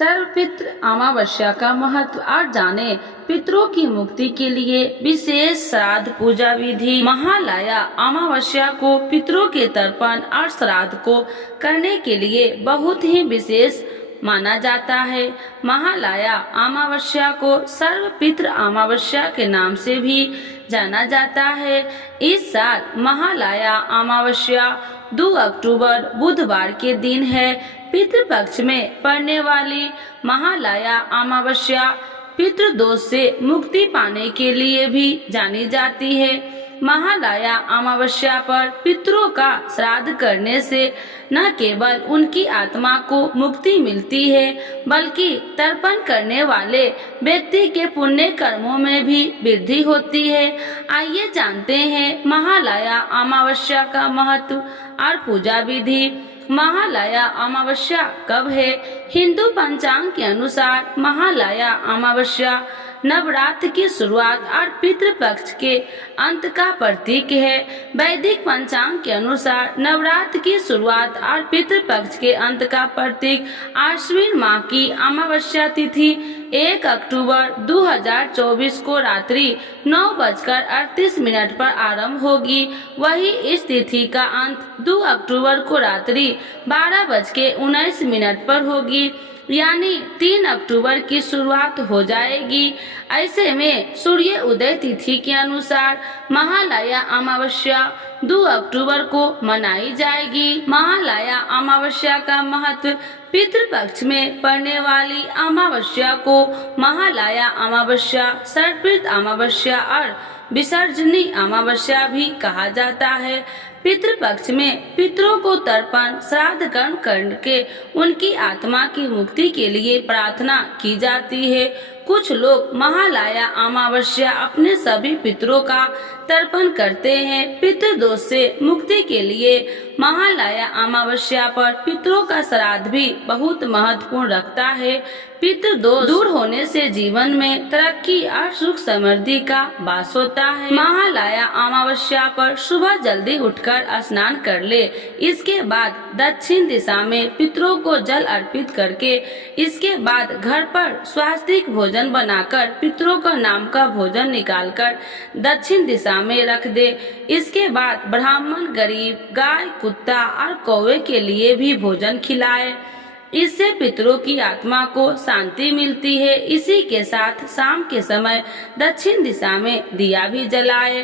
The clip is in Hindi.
सर्वपितृ अमावस्या का महत्व और जाने। पितरों की मुक्ति के लिए विशेष श्राद्ध पूजा विधि। महालया अमावस्या को पितरों के तर्पण और श्राद्ध को करने के लिए बहुत ही विशेष माना जाता है। महालया अमावस्या को सर्वपितृ अमावस्या के नाम से भी जाना जाता है। इस साल महालया अमावस्या 2 अक्टूबर बुधवार के दिन है। पितृपक्ष में पड़ने वाली महालया अमावस्या पितृदोष से मुक्ति पाने के लिए भी जानी जाती है। महालया अमावस्या पर पितरों का श्राद्ध करने से न केवल उनकी आत्मा को मुक्ति मिलती है, बल्कि तर्पण करने वाले व्यक्ति के पुण्य कर्मों में भी वृद्धि होती है। आइए जानते हैं महालया अमावस्या का महत्व और पूजा विधि। महालया अमावस्या कब है? हिंदू पंचांग के अनुसार महालया अमावस्या नवरात्र की शुरुआत और पितृपक्ष के अंत का प्रतीक है। वैदिक पंचांग के अनुसार नवरात्र की शुरुआत और पितृपक्ष के अंत का प्रतीक आश्विन माह की अमावस्या तिथि 1 अक्टूबर 2024 को रात्रि 9:38 पर आरंभ होगी। वही इस तिथि का अंत 2 अक्टूबर को रात्रि 12:19 पर होगी, यानी 3 अक्टूबर की शुरुआत हो जाएगी। ऐसे में सूर्य उदय तिथि के अनुसार महालया अमावस्या 2 अक्टूबर को मनाई जाएगी। महालया अमावस्या का महत्व। पितृपक्ष में पड़ने वाली अमावस्या को महालया अमावस्या, सर्वपितृ अमावस्या और विसर्जनी अमावस्या भी कहा जाता है। पितृपक्ष में पितरों को तर्पण श्राद्ध कर्म करके उनकी आत्मा की मुक्ति के लिए प्रार्थना की जाती है। कुछ लोग महालया अमावस्या अपने सभी पितरों का तर्पण करते हैं। पितृदोष से मुक्ति के लिए महालया अमावस्या पर पितरों का श्राद्ध भी बहुत महत्वपूर्ण रखता है। पितृदोष दूर होने से जीवन में तरक्की और सुख समृद्धि का वास होता है। महालया अमावस्या पर सुबह जल्दी उठकर स्नान कर ले। इसके बाद दक्षिण दिशा में पितरों को जल अर्पित करके इसके बाद घर पर स्वास्तिक भोजन बनाकर पितरों का नाम का भोजन निकालकर दक्षिण दिशा में रख दे। इसके बाद ब्राह्मण, गरीब, गाय, कुत्ता और कौवे के लिए भी भोजन खिलाए। इससे पितरों की आत्मा को शांति मिलती है। इसी के साथ शाम के समय दक्षिण दिशा में दिया भी जलाए।